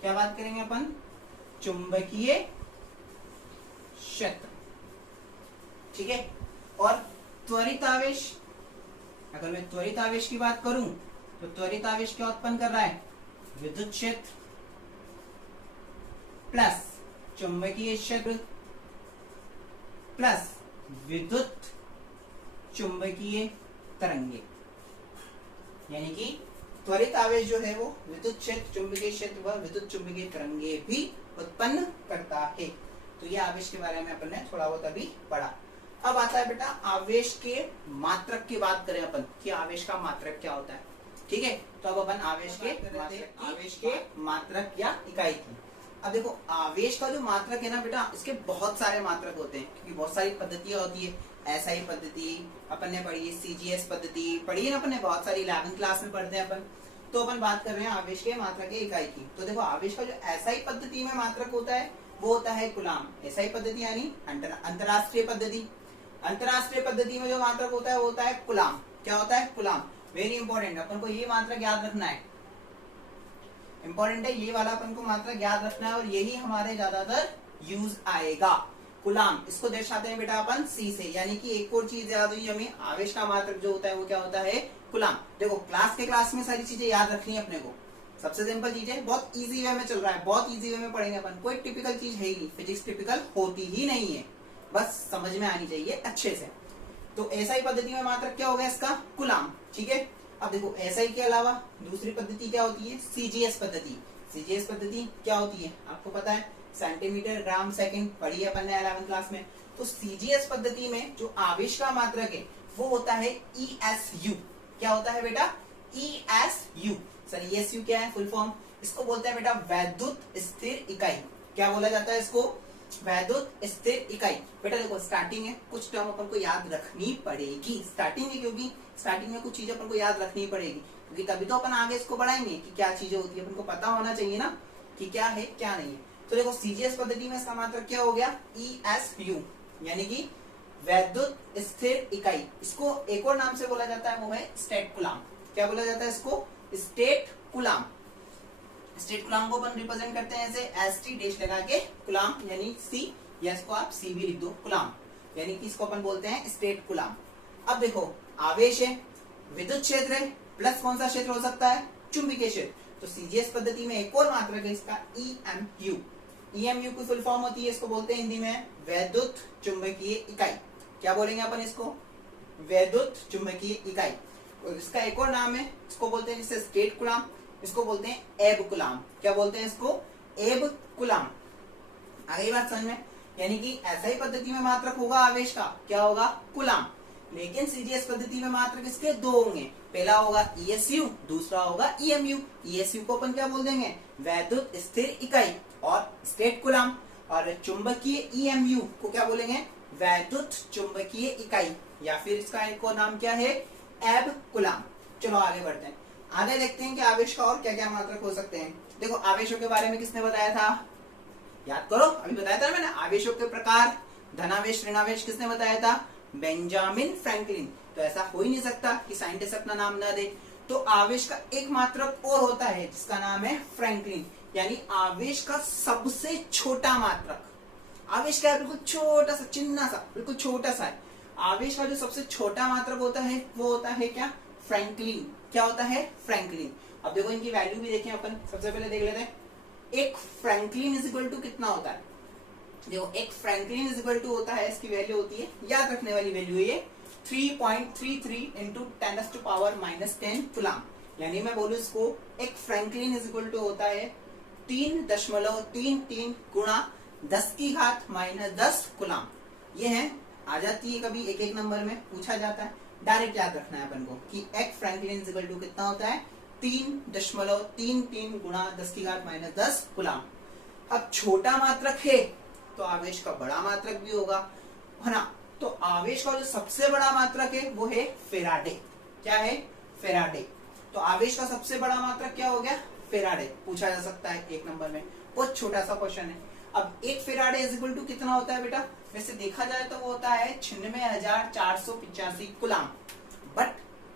क्या बात करेंगे अपन, चुंबकीय क्षेत्र। ठीक है, और त्वरित आवेश, अगर मैं त्वरित आवेश की बात करूं तो त्वरित आवेश क्या उत्पन्न कर रहा है, विद्युत क्षेत्र प्लस चुंबकीय क्षेत्र प्लस विद्युत चुंबकीय तरंगे, यानी कि त्वरित आवेश जो है वो विद्युत क्षेत्र, चुंबकीय क्षेत्र व विद्युत चुंबकीय तरंगे भी उत्पन्न करता है। तो ये आवेश के बारे में अपन ने थोड़ा बहुत अभी पढ़ा। अब आता है बेटा आवेश के मात्रक की बात करें अपन कि आवेश का मात्रक क्या होता है। ठीक है, तो अब अपन आवेश के मात्रक या इकाई की। अब देखो आवेश का जो मात्रक है ना बेटा, इसके बहुत सारे मात्रक होते हैं, क्योंकि बहुत सारी पद्धतियां होती है। एसआई पद्धति अपन ने पढ़ी है, सीजीएस पद्धति पढ़ी है ना अपन ने, बहुत सारी 11वीं क्लास में पढ़ते हैं अपन। तो अपन बात कर रहे हैं आवेश के मात्रक की इकाई की। तो देखो आवेश का जो एसआई पद्धति में मात्रक होता है वो होता है कुलाम। एसआई पद्धति यानी अंतरराष्ट्रीय पद्धति। अंतरराष्ट्रीय पद्धति में जो मात्रक होता है वो होता है कुलाम। क्या होता है, कुलाम। वेरी इंपॉर्टेंट, अपन को ये मात्रक याद रखना है, इंपॉर्टेंट है ये वाला, अपन को मात्रक याद रखना है और यही हमारे ज्यादातर यूज आएगा। कुलाम, इसको दर्शाते हैं बेटा अपन सी से, यानी कि एक और चीज याद हुई हमें, आवेश का मात्रक जो होता है वो क्या होता है, कुलाम। देखो क्लास में सारी चीजें याद रखनी है अपने को, सबसे सिंपल चीज है, बहुत इजी वे में चल रहा है, बहुत इजी वे में पढ़ेंगे अपन, कोई टिपिकल चीज है ही नहीं, फिजिक्स टिपिकल होती ही नहीं है, बस समझ में आनी चाहिए अच्छे से। तो एसआई पद्धति में मात्रक क्या हो गया इसका, कुलाम। ठीक है, अब देखो एसआई के अलावा दूसरी पद्धति क्या होती है, सीजीएस पद्धति। सीजीएस पद्धति क्या होती है आपको पता है, सेंटीमीटर ग्राम सेकंड पढ़ी है अपन ने 11वीं क्लास में। तो सीजीएस पद्धति में जो आवेश का मात्रक है वो होता है ESU। क्या होता है बेटा, ESU। सर ESU क्या है फुल फॉर्म, इसको बोलते हैं बेटा वैद्युत स्थिर इकाई। क्या बोला जाता है इसको, वैद्युत स्थिर इकाई। बेटा देखो स्टार्टिंग है, कुछ टर्म अपन को याद रखनी पड़ेगी, स्टार्टिंग है क्योंकि स्टार्टिंग में कुछ चीजें अपन को याद रखनी पड़ेगी, क्योंकि तभी तो अपन आगे इसको बढ़ाएंगे कि क्या चीजें होती है, अपन को पता होना चाहिए ना कि क्या है क्या नहीं है। तो देखो सीजीएस पद्धति में इसका मात्रक क्या हो गया, ESU, यानी कि वैद्युत स्थिर इकाई। इसको एक और नाम से बोला जाता है वो है स्टेट कुलाम। क्या बोला जाता है इसको, स्टेट कुलाम। स्टेट कुलाम को अपन रिप्रेजेंट करते हैं ऐसे ST डैश लगा के कुलाम, यानी C, या इसको आप C भी लिख दो, कुलाम, यानी कि इसको अपन बोलते हैं स्टेट कुलाम। अब देखो आवेश है, विद्युत क्षेत्र है, प्लस कौन सा क्षेत्र हो सकता है, चुंबकीय क्षेत्र। तो सीजीएस पद्धति में एक और मात्रक है इसका EMU। EMU की फुल फॉर्म होती है, इसको बोलते हैं हिंदी में वैद्युत चुंबकीय इकाई। क्या बोलेंगे अपन इसको, वैद्युत चुंबकीय इकाई। और इसका एक और नाम है, इसको बोलते हैं जिससे स्टेट कुलाम, इसको बोलते हैं एब कुलाम। क्या बोलते हैं इसको, एब कुलाम। आ गई बात समझ में, यानी कि एसआई पद्धति में मात्रक होगा आवेश का, क्या होगा, कुलाम। लेकिन सीजीएस पद्धति में मात्रक इसके दो होंगे, पहला होगा ESU, दूसरा होगा EMU। ESU को अपन क्या बोल देंगे, वैद्युत स्थिर इकाई और स्टेट कुलाम, और चुंबकीय EMU को क्या बोलेंगे, वैद्युत चुंबकीय इकाई, या फिर इसका एक और नाम क्या है, एब कुलाम। चलो आगे बढ़ते हैं, आगे देखते हैं कि आवेश का और क्या क्या मात्रक हो सकते हैं। देखो आवेशों के बारे में किसने बताया था, याद करो, अभी बताया था मैंने, आवेशों के प्रकार, धनावेश ऋणावेश किसने बताया था, बेंजामिन फ्रैंकलिन। तो ऐसा हो ही नहीं सकता कि साइंटिस्ट अपना नाम ना दे। तो आवेश का एक मात्रक और होता है जिसका नाम है फ्रैंकलिन, यानी आवेश का सबसे छोटा मात्रक। आवेश का बिल्कुल छोटा सा, चिन्ना सा, बिल्कुल छोटा सा है। आवेश का जो सबसे छोटा मात्रक होता है वो होता है क्या, फ्रैंकलिन। क्या होता है, फ्रैंकलिन। अब देखो इनकी वैल्यू भी देखें अपन, सबसे पहले देख लेते हैं एक फ्रैंकलिन इज इक्वल टू कितना होता है। देखो एक फ्रैंकलिन इज इक्वल टू होता है, इसकी वैल्यू होती है, याद रखने वाली वैल्यू है ये 3.33 इंटू 10⁻⁻10 कुलाम। यानी मैं बोलूं इसको एक फ्रैंकलिन इज इक्वल टू होता है 3.33 गुणा 10⁻10 कुलाम। ये है, आ जाती है कभी एक एक नंबर में पूछा जाता है, डायरेक्ट याद रखना है अपन को कि एक फ्रैंकलिन इज इक्वल टू कितना होता है 3.33 गुणा 10⁻10 कुलाम। अब छोटा मात्रक है तो आवेश का बड़ा मात्रक भी होगा, है ना। तो आवेश का जो सबसे बड़ा मात्रक है वो है फेराडे। क्या है? फेराडे। तो आवेश का सबसे बड़ा मात्रक क्या हो गया? फेराडे। पूछा जा सकता है एक नंबर में, बहुत छोटा सा क्वेश्चन है। अब एक फेराडे इज इक्वल टू कितना होता है बेटा? वैसे देखा जाए तो वो होता है 96,485 कुलाम, बट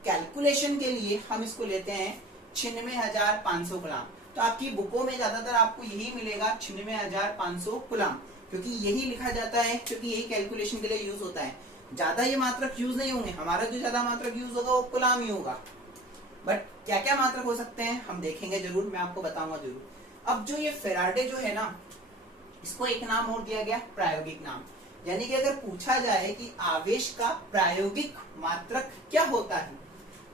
कैलकुलेशन के लिए हम इसको लेते हैं 96,500 कुलाम। तो आपकी बुकों में ज्यादातर आपको यही मिलेगा 96,500 कुलाम, क्योंकि यही लिखा जाता है, क्योंकि यही कैलकुलेशन के लिए यूज होता है। ज्यादा ये मात्रक यूज नहीं होंगे, हमारा जो ज्यादा मात्रक यूज होगा वो कुलाम ही होगा। बट क्या क्या मात्रक हो सकते हैं हम देखेंगे जरूर, मैं आपको बताऊंगा जरूर। अब जो ये फेराडे जो है ना, इसको एक नाम और दिया गया, प्रायोगिक नाम। यानी कि अगर पूछा जाए कि आवेश का प्रायोगिक मात्रक क्या होता है,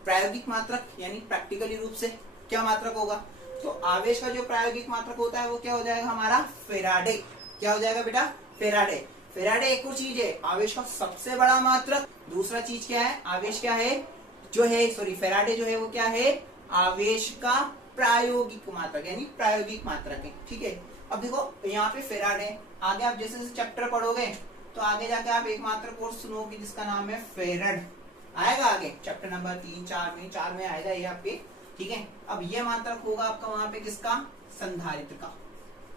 प्रायोगिक मात्रक यानी प्रैक्टिकली रूप से क्या मात्रक होगा, तो आवेश का जो प्रायोगिक मात्रक होता है वो क्या हो जाएगा हमारा? फेराडे। क्या हो जाएगा बेटा? फेराडे। फेराडे एक और चीज है, आवेश का सबसे बड़ा मात्रक। दूसरा चीज क्या है? आवेश क्या है जो है, सॉरी फेराडे जो है वो क्या है? आवेश का प्रायोगिक मात्रक, यानी प्रायोगिक मात्रक है। ठीक है। अब देखो यहाँ पे फेराडे, आगे आप जैसे जैसे चैप्टर पढ़ोगे तो आगे जाके आप एक मात्रक और सुनोगे जिसका नाम है फेरड। आएगा आगे चैप्टर नंबर 3, 4 में आएगा ये आपके। ठीक है। अब ये मात्रक होगा आपका वहां पे किसका? संधारित्र का।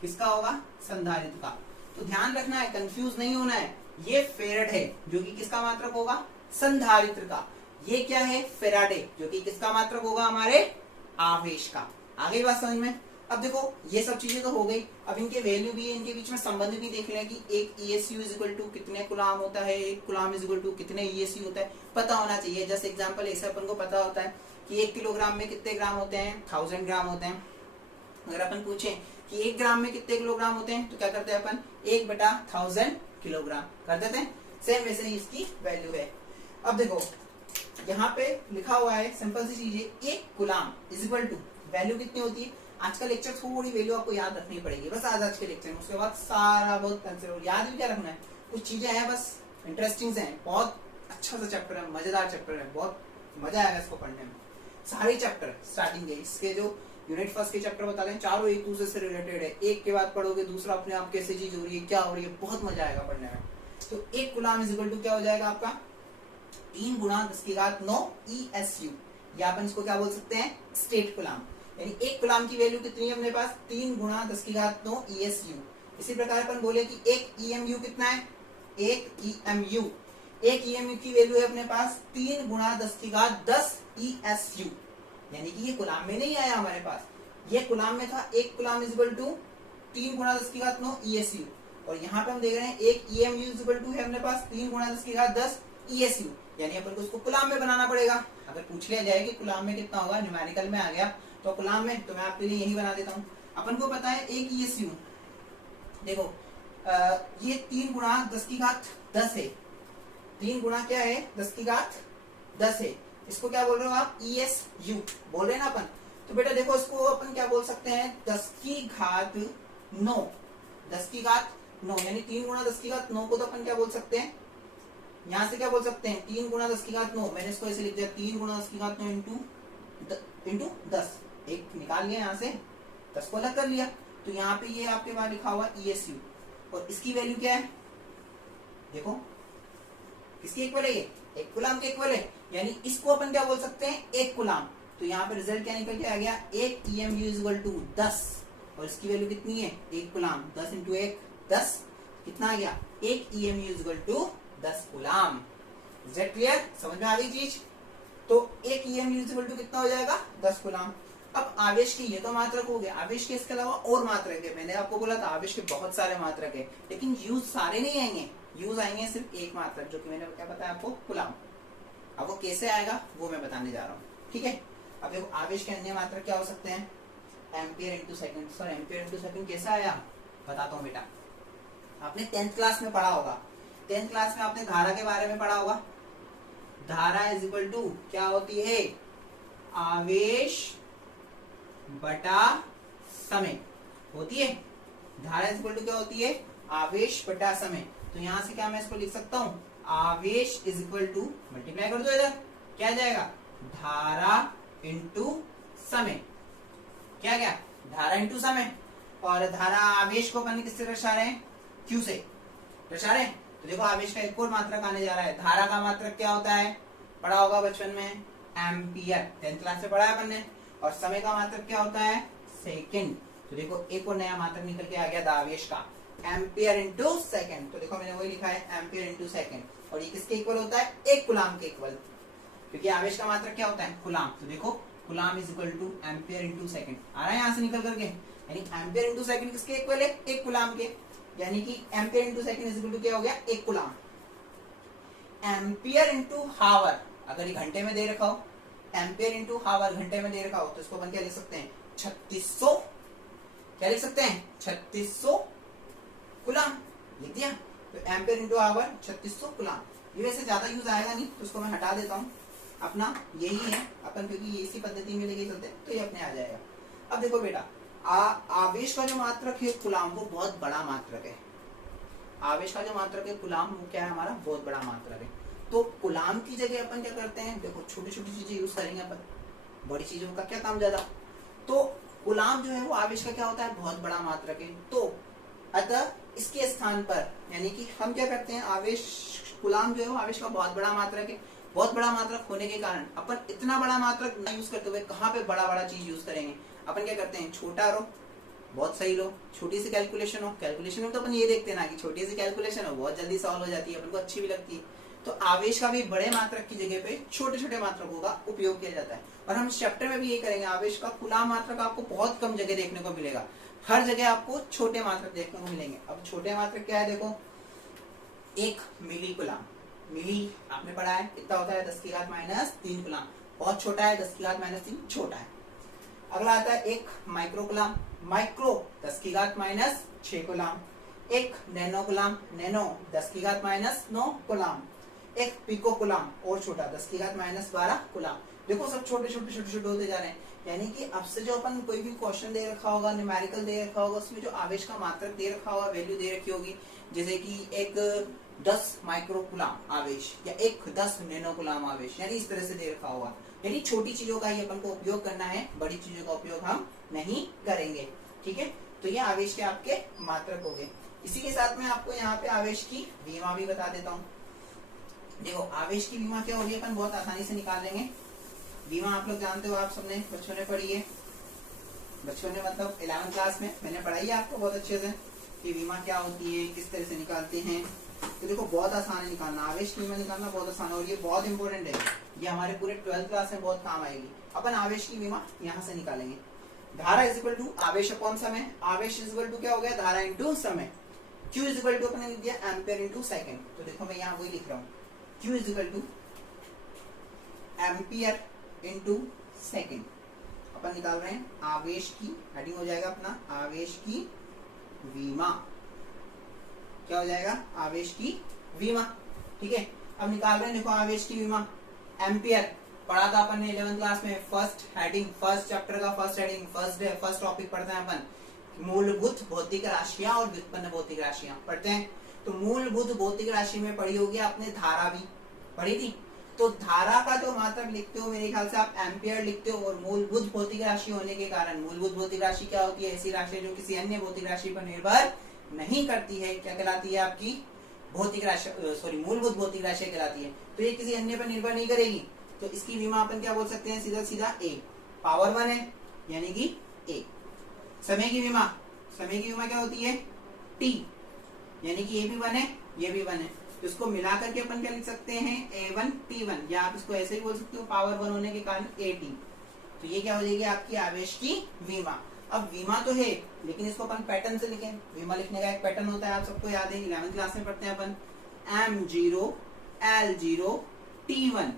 किसका होगा? संधारित्र का। तो ध्यान रखना है, कंफ्यूज नहीं होना है। ये फेरड है जो कि किसका मात्रक होगा? संधारित्र का। ये क्या है? फेराडे जो कि किसका मात्रक होगा? हमारे आवेश का। आ गई बात समझ में? अब देखो ये सब चीजें तो हो गई, अब इनके वैल्यू भी है, इनके बीच में संबंध भी देख लें कि एक ESU इज इक्वल टू कितने कुलाम होता है, एक कुलाम इज इक्वल टू कितने ESU होता है, पता होना चाहिए। जैसे एग्जांपल ऐसे अपन को पता होता है कि 1 किलोग्राम में कितने ग्राम होते हैं? 1000 ग्राम होते हैं। अगर अपन पूछें कि 1 ग्राम में कितने किलोग्राम होते हैं तो क्या करते हैं अपन? 1/1000 किलोग्राम कर देते हैं। सेम वैसे ही इसकी वैल्यू है। अब देखो यहाँ पे लिखा हुआ है, सिंपल सी चीज है, 1 गुलाम इज इक्वल टू वैल्यू कितनी होती है? आज का लेक्चर थोड़ी वैल्यू आपको याद रखनी पड़ेगी बस, आज के लेक्चर में। उसके बाद सारा बहुत कंसिडर, याद भी क्या रखना है, कुछ चीजें हैं बस इंटरेस्टिंग हैं। बहुत अच्छा सा चैप्टर है, मजेदार चैप्टर है, बहुत मजा आएगा इसको पढ़ने में। सारे चैप्टर स्टार्टिंग के, इसके जो यूनिट फर्स्ट के चैप्टर बता दें, चारों एक दूसरे से रिलेटेड है। एक के बाद पढ़ोगे दूसरा अपने आप कैसे चीज हो रही है, क्या हो रही है, बहुत मजा आएगा पढ़ने में। तो 1 गुलाम इज इक्वल टू क्या हो जाएगा आपका? 3 गुणा 10⁹ ESU, या अपन इसको क्या बोल सकते हैं? स्टेट गुलाम। यानी 1 गुलाम की वैल्यू कितनी है अपने पास? 3 गुणा 10⁹ ESU। इसी प्रकार अपन बोले कि 1 EMU कितना है? 1 EMU, 1 EMU की वैल्यू है अपने पास 3 गुणा 10⁻10 ESU। यानी कि ये गुलाम में नहीं आया हमारे पास, ये गुलाम में था। 1 गुलाम इज इक्वल टू 3 गुणा 10⁹ ESU, और यहाँ पे हम देख रहे हैं 1 EMU इज इक्वल टू है अपने पास 3 गुणा 10⁻10 ESU। यानी अपन को उसको गुलाम में बनाना पड़ेगा। अगर पूछ लिया जाए कि गुलाम में कितना होगा, न्यूमेरिकल में आ गया तो गुलाम में, तो मैं आपके लिए यही बना देता हूँ। अपन को पता है 1 ESU, देखो ये 3 गुणा 10⁻10 है। 3 गुणा क्या है? 10⁻10 है। इसको क्या बोल रहे हो आप? ESU बोल रहे हैं ना अपन। तो बेटा देखो इसको अपन क्या बोल सकते हैं? 10⁻9, 10⁻9, यानी 3 गुणा 10⁻9 को तो अपन क्या बोल सकते हैं? यहाँ से क्या बोल सकते हैं? 3 गुणा 10⁻9, मैंने इसको ऐसे लिख दिया 3 गुणा 10⁻9 इंटू 10, एक निकाल लिया यहाँ से, 10 को अलग कर लिया। तो यहाँ पे ये आपके पास लिखा हुआ ESU, और इसकी वैल्यू क्या है? देखो किसकी इक्वल है? ये 1 गुलाम के इक्वल है। यानी इसको अपन क्या बोल सकते हैं? 1 गुलाम। तो यहाँ पे रिजल्ट क्या निकल के आ गया? 1 EMU इज इक्वल टू 10, और इसकी वैल्यू कितनी है? 1 गुलाम। 10 इंटू 1 10, कितना आ गया? 1 EMU is equal to 10 coulomb. Is that clear? समझ में आ गई चीज? तो 1 EMU इज इक्वल टू कितना हो जाएगा? 10 गुलाम। अब आवेश की ये तो मात्रक हो गया, आवेश के इसके अलावा और मात्रक है। मैंने आपको बोला था आवेश के बहुत सारे मात्रक है, लेकिन यूज सारे नहीं आएंगे, यूज आएंगे सिर्फ एक मात्रक, जो कि मैंने क्या बताया आपको? गुलाम। अब वो कैसे आएगा वो मैं बताने जा रहा हूँ। ठीक है। अब देखो आवेश के अन्य मात्रक क्या हो सकते हैं, ampere into second. Sir ampere into second कैसा आया, बताता हूँ बेटा। आपने 10th क्लास में पढ़ा होगा, 10th क्लास में आपने धारा के बारे में पढ़ा होगा। धारा इज इक्वल टू क्या होती है, आवेश बटा समय होती है। धारा इज इक्वल टू क्या होती है, आवेश बटा समय। तो यहां से क्या मैं इसको लिख सकता हूं, आवेश इज इक्वल टू, मल्टीप्लाई कर दो इधर, क्या जाएगा, धारा इंटू समय। क्या क्या, धारा इंटू समय। और धारा आवेश को अपन किससे दर्शा रहे हैं, क्यू से दर्शा रहे हैं। तो देखो आवेश का एक और मात्रक आने जा रहा है। धारा का मात्रक क्या होता है, पढ़ा होगा बचपन में, एम्पियर, 10th क्लास से पढ़ा है अपन ने। और समय का मात्रक क्या होता है, सेकंड। तो देखो एक और नया मात्रक निकल के आ गया आवेश का, एम्पियर इंटू सेकंड। तो देखो मैंने वही लिखा है, एम्पियर इंटू सेकंड। और ये किसके इक्वल होता है, एक कूलाम के इक्वल, क्योंकि आवेश का मात्रक क्या होता है, कूलाम। तो देखो coulomb is equal to ampere into second. आ रहा है यहाँ से निकल करके, यानी एम्पियर इंटू सेकंड किसके इक्वल है, एक कूलाम के। यानी कि ampere into second is equal to क्या हो गया, एक कूलाम। एम्पियर इंटू हावर, अगर ये घंटे में दे रखा हो, एम्पियर इंटू हावर घंटे में दे रखा हो, तो इसको अपन क्या लिख सकते हैं, 3600, क्या लिख सकते हैं, 3600 कूलाम, लिख दिया। तो एम्पियर इंटू आवर 3600 कूलाम। ये वैसे ज्यादा यूज आएगा नहीं, तो उसको मैं हटा देता हूँ। अपना यही है अपन, क्योंकि ये इसी पद्धति में लेके चलते हैं, तो ये अपने आ जाएगा। अब देखो बेटा, आवेश का जो मात्रक है कूलाम, वो बहुत बड़ा मात्रक है। आवेश का जो मात्रक है कूलाम, वो क्या है हमारा, बहुत बड़ा मात्रक है। तो कूलाम की जगह अपन क्या करते हैं, देखो छोटी छोटी चीजें यूज करेंगे अपन, बड़ी चीजों का क्या काम ज्यादा। तो कूलाम जो है वो आवेश का क्या होता है, बहुत बड़ा मात्रक है। तो अतः इसके स्थान पर, यानी कि हम क्या करते हैं, आवेश, कूलाम जो है वो आवेश का बहुत बड़ा मात्रक है। बहुत बड़ा मात्रक होने के कारण अपन इतना बड़ा मात्रक ना यूज करते हुए कहाँ पे बड़ा बड़ा चीज यूज करेंगे, अपन क्या करते हैं, छोटा लो, बहुत सही लो, छोटी सी कैलकुलेशन हो। कैलकुलेशन में तो अपन ये देखते हैं ना कि छोटी सी कैलकुलेशन हो, बहुत जल्दी सॉल्व हो जाती है, अपन को अच्छी भी लगती है। तो आवेश का भी बड़े मात्रक की जगह पे छोटे छोटे मात्रकों का उपयोग किया जाता है। और हम इस चैप्टर में भी ये करेंगे, आवेश का कूलाम मात्रक आपको बहुत कम जगह देखने को मिलेगा, हर जगह आपको छोटे मात्रक देखने को मिलेंगे। अब छोटे मात्रक क्या है, देखो 1 मिली कूलाम, मिली आपने पढ़ा है, कितना होता है, 10 की घात -3 कूलाम, बहुत छोटा है, 10 की घात -3 छोटा है। अगला आता है 1 माइक्रो कूलाम, माइक्रो 10 की घात -6 कूलाम। 1 नैनो कूलाम, नैनो 10 की घात -9 कूलाम। 1 पिको कूलाम, और छोटा 10 की घात -12 कूलाम। देखो सब छोटे छोटे छोटे छोटे होते जा रहे हैं। यानी कि अब से जो अपन कोई भी क्वेश्चन दे रखा होगा, न्यूमेरिकल दे रखा होगा, उसमें जो आवेश का मात्रक दे रखा होगा, वैल्यू दे रखी होगी, जैसे कि एक 10 माइक्रो कूलाम आवेश या एक 10 नैनो कूलाम आवेश, यानी इस तरह से दे रखा होगा। यानी छोटी चीजों का ही अपन को उपयोग करना है, बड़ी चीजों का उपयोग हम नहीं करेंगे। ठीक है, तो ये आवेश के आपके मात्रक हो गए। इसी के साथ में आपको यहाँ पे आवेश की विमा भी बता देता हूँ। देखो आवेश की विमा क्या होगी, अपन बहुत आसानी से निकाल लेंगे। विमा आप लोग जानते हो, आप सबने बच्चों ने पढ़ी है, बच्चों ने मतलब 11th क्लास में मैंने पढ़ाई है आपको बहुत अच्छे से कि विमा क्या होती है, किस तरह से निकालते हैं। तो देखो बहुत आसान है निकालना, आवेश की विमा निकालना बहुत आसान है, और ये बहुत इंपॉर्टेंट है, ये हमारे पूरे 12th क्लास में बहुत काम आएगी। अपन आवेश की विमा यहाँ से निकालेंगे। धारा इज इक्वल टू आवेश अपॉन समय, आवेश इज इक्वल टू क्या हो गया, धारा इंटू समय। Q इज इक्वल टू अपने लिख दिया एम्पियर इंटू सेकेंड। तो देखो मैं यहाँ वही लिख रहा हूँ, Q is equal to ampere into second. अपन निकाल रहे हैं आवेश की, हेडिंग हो जाएगा अपना आवेश की विमा, क्या हो जाएगा, आवेश की विमा। ठीक है, अब निकाल रहे हैं, देखो आवेश की विमा, एम्पियर पढ़ा था अपन ने 11th क्लास में, फर्स्ट हेडिंग, फर्स्ट चैप्टर का फर्स्ट हेडिंग, फर्स्ट टॉपिक पढ़ते हैं अपन, मूलभूत भौतिक राशियां और व्युत्पन्न भौतिक राशियां पढ़ते हैं। तो मूलभूत भौतिक राशि में पढ़ी होगी आपने, धारा भी पढ़ी थी। तो धारा का जो मात्रक लिखते हो मेरे ख्याल से आप एम्पियर लिखते हो, और मूलभूत भौतिक राशि होने के कारण, मूलभूत भौतिक राशि क्या होती है, ऐसी राशि जो किसी अन्य भौतिक राशि पर निर्भर नहीं करती है, क्या कहलाती है आपकी, भौतिक राशि, सॉरी मूलभूत भौतिक राशि कहलाती है। तो ये किसी अन्य पर निर्भर नहीं करेगी, तो इसकी विमा अपन क्या बोल सकते हैं, सीधा सीधा ए, पावर 1 है यानी कि ए। समय की विमा, समय की विमा क्या होती है, टी, यानी कि ये भी 1 है ये भी 1 है, तो इसको मिला करके अपन क्या लिख सकते हैं, A1 T1, या आप इसको ऐसे ही बोल सकते हो, पावर 1 होने के कारण AT। तो ये क्या हो जाएगी आपकी आवेश की विमा। अब विमा तो है, लेकिन इसको अपन पैटर्न से लिखें। विमा लिखने का एक पैटर्न होता है, आप सबको याद है, 11th क्लास में पढ़ते हैं अपन, M0 L0 T1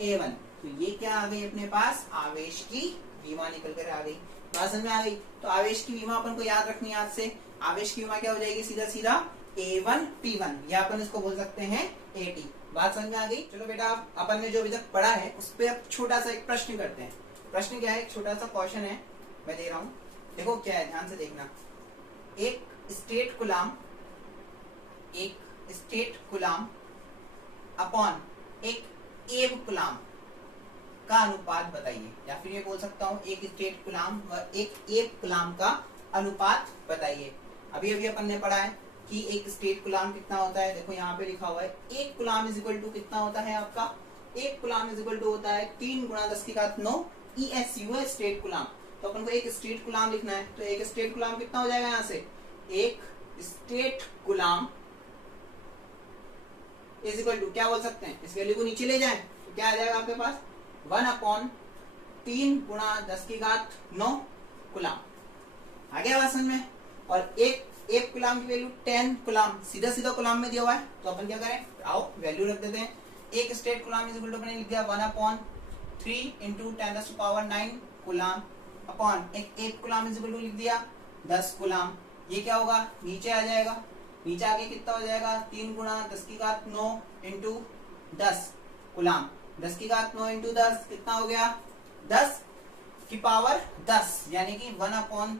A1, तो ये क्या आ गई अपने पास, आवेश की विमा निकल कर आ गई। बात समझ में आ गई। तो आवेश की विमा अपन को याद रखनी है आज से। आवेश की विमा क्या हो जाएगी, सीधा सीधा A1P1, या अपन इसको बोल सकते हैं AT। बात समझ में आ गई। चलो बेटा, अपन ने जो अभी तक पढ़ा है उस पर अब छोटा सा एक प्रश्न करते हैं। प्रश्न क्या है, एक छोटा सा क्वेश्चन है, मैं दे रहा हूं, देखो क्या है, ध्यान से देखना। एक स्टेट कुलाम अपॉन एक एव कुलाम का अनुपात बताइए, या फिर ये बोल सकता हूँ एक स्टेट कुलाम व एक एव कुलाम का अनुपात बताइए। अभी अभी अपन ने पढ़ा है कि एक स्टेट कुलाम कितना होता है, देखो यहाँ पे लिखा हुआ है, एक कुलाम इज इक्वल टू कितना होता है आपका, एक कुलाम इज इक्वल टू होता है 3 गुणा 10⁹ ESU है स्टेट कुलाम। तो अपन को एक स्टेट कुलाम लिखना है, तो एक स्टेट कुलाम कितना हो जाएगा, यहाँ से एक statcoulomb is equal to क्या बोल सकते हैं, इस वैल्यू को नीचे ले जाएं तो क्या आ जाएगा आपके पास, 1/3 गुणा 10⁹ कुलाम। आ गया बात समझ में। और एक कुलाम की वैल्यू 10 कुलाम, सीधा सीधा कुलाम में दिया हुआ है, तो अपन क्या करें, आओ वैल्यू रख देते हैं। एक statcoulomb is equal to अपने लिख दिया 1/3 × 10⁹ कुलाम अपॉन एक कुलाम इज इक्वल टू लिख दिया 10 कुलाम। ये क्या होगा, नीचे आ जाएगा, नीचे आके कितना हो जाएगा, 3 गुणा 10⁹ × 10 कुलाम। 10⁹ × 10 कितना हो गया, 10⁻10, यानी कि 1/3